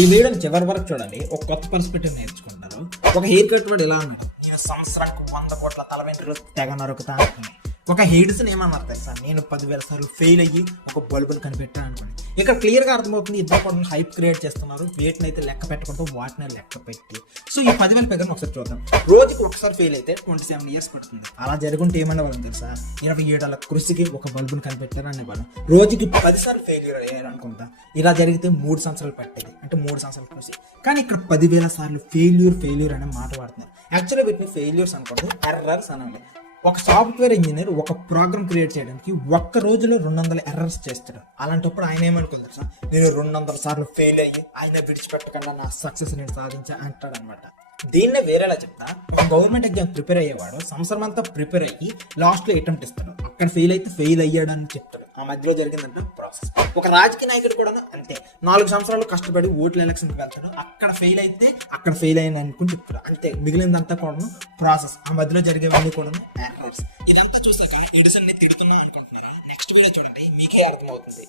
ఈ వీడియోని చివరి వరకు చూడండి. ఒక కొత్త పర్స్పెక్టివ్ నేర్చుకుంటారు. ఒక హెయిర్ కట్ వాడు ఎలా అన్నాడు, నేను సంవత్సరానికి 100 కోట్ల తల వెంట్రుకలు తెగ నరుకుతా అనుకుని. ఒక హెయిడ్స్ని ఏమన్నారు తెలుసా, నేను 10,000 సార్లు ఫెయిల్ అయ్యి ఒక బల్బుని కనిపెట్టాను అనుకోండి. ఇక్కడ క్లియర్గా అర్థమవుతుంది, ఇద్దరు కూడా హైప్ క్రియేట్ చేస్తున్నారు. వేటిని అయితే లెక్క పెట్టకుండా వాటిని లెక్క పెట్టి. సో ఈ 10,000 ఫిగర్ని ఒకసారి చూద్దాం. రోజుకి ఒకసారి ఫెయిల్ అయితే 27 ఇయర్స్ పడుతుంది. అలా జరుగుంటే ఏమనేవాళ్ళం తెలుసా, 27 ఏళ్ల కృషికి ఒక బల్బుని కనిపెట్టారు అనేవాళ్ళం. రోజుకి 10 సార్లు ఫెయిల్యూర్ అయ్యారు అనుకుంటా. ఇలా జరిగితే 3 సంవత్సరాలు పట్టేది, అంటే 3 సంవత్సరాల కృషి. కానీ ఇక్కడ 10,000 సార్లు ఫెయిల్యూర్ అనే మాట వాడుతున్నారు. యాక్చువల్గా వీటిని ఫెయిల్యూర్స్ అనకూడదు, ఎర్రర్స్ అనండి. ఒక సాఫ్ట్వేర్ ఇంజనీర్ ఒక ప్రోగ్రామ్ క్రియేట్ చేయడానికి ఒక్క రోజులో 200 ఎర్రర్స్ చేస్తాడు. అలాంటప్పుడు ఆయన ఏమనుకుంటారు సార్, నేను 200 సార్లు ఫెయిల్ అయ్యి ఆయన విడిచిపెట్టకుండా నా సక్సెస్ నేను సాధించా అంటాడు అనమాట. దీన్నే వేరేలా చెప్తా, ఒక గవర్నమెంట్ ఎగ్జామ్ ప్రిపేర్ అయ్యేవాడు సంవత్సరం అంతా ప్రిపేర్ అయ్యి లాస్ట్లో అటెంప్ట్ ఇస్తాడు. అక్కడ ఫెయిల్ అయితే ఫెయిల్ అయ్యాడు అని చెప్తాడు. ఆ మధ్యలో జరిగిందంటే ప్రాసెస్. ఒక రాజకీయ నాయకుడు కూడా అంతే, 4 సంవత్సరాలు కష్టపడి ఓట్ల ఎలక్షన్కి వెళ్తాడు. అక్కడ ఫెయిల్ అయితే అక్కడ ఫెయిల్ అయ్యాను అనుకుని చెప్తాడు. అంతే, మిగిలిందంతా కూడా ప్రాసెస్. ఆ మధ్యలో జరిగేవన్నీ కూడా ఎర్రర్స్. ఇదంతా చూసాక ఎడిసన్ ని తిడుతున్నా అనుకుంటున్నారా? నెక్స్ట్ వీడియో చూడండి, మీకే అర్థమవుతుంది.